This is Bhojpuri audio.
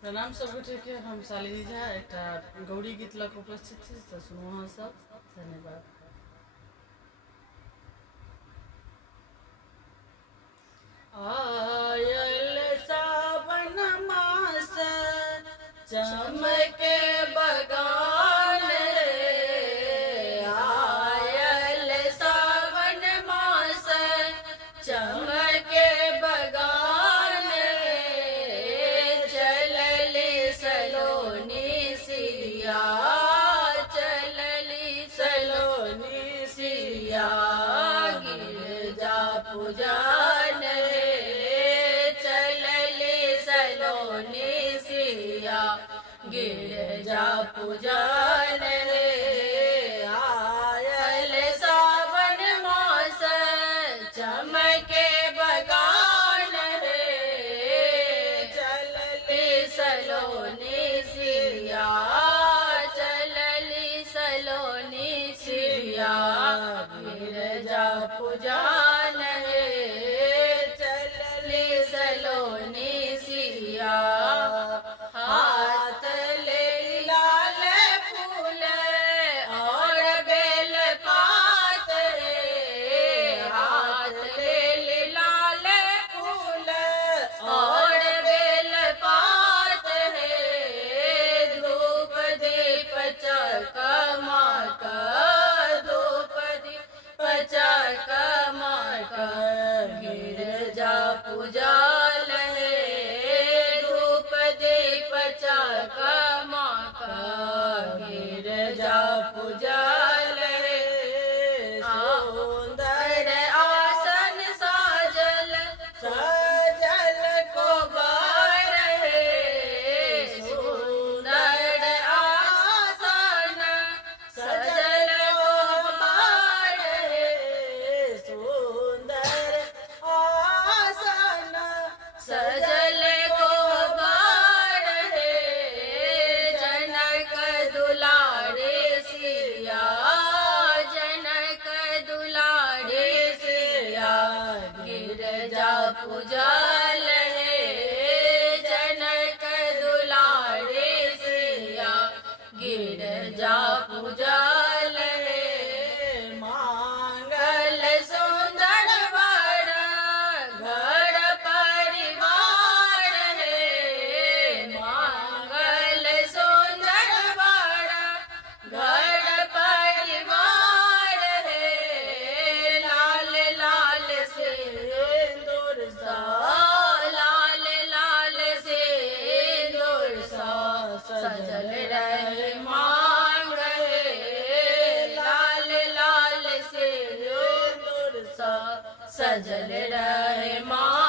प्रणाम सब गोटे के। हम शालिनी झा एक गौरी गीत लग उपस्थित छी, तो सुनू अहाँ सब। धन्यवाद। आयल सावन मास चमके बगान रे, आयल सावन मास चमके बगान रे, चलली सलोनी सिया, चलली सलोनी सिया, गिरजा पूजन रे, चलली सलोनी सिया, गिरजा पूजन रे, आयल सावन मास चमके बगान रे, चलली सलोनी सिया, चलली सलोनी सिया, गिरजा पूजन रे, चलली सलोनी सिया, हाथ ले लाल फूल और बेल पात रे, हाथ ले लाल फूल और बेल पात रे, धूप दीप चकमक, धूप दीप चकमक, गिरजा पूजल हे, धूप दीप चकमक, गिरजा पूजल हे, सुंदर आसन साजल, साजल को बार हे, सुंदर आसन सजल को बार हे, सुंदर आसन सजल को बार हे, जनक दुलारे सिया, जनक दुलारे सिया, गिरजा पूजल हे, जनक दुलारे सिया, गिरजा पूजल हे, मांगल सुंदर वर घर परिवार हे, मांगल सुंदर वर घर परिवार हे, लाल लाल सिंदूर सा, लाल लाल सिंदूर सा, सजल रहे मांग हे, लाल लाल सिंदूर सा, सजल रहे मांग।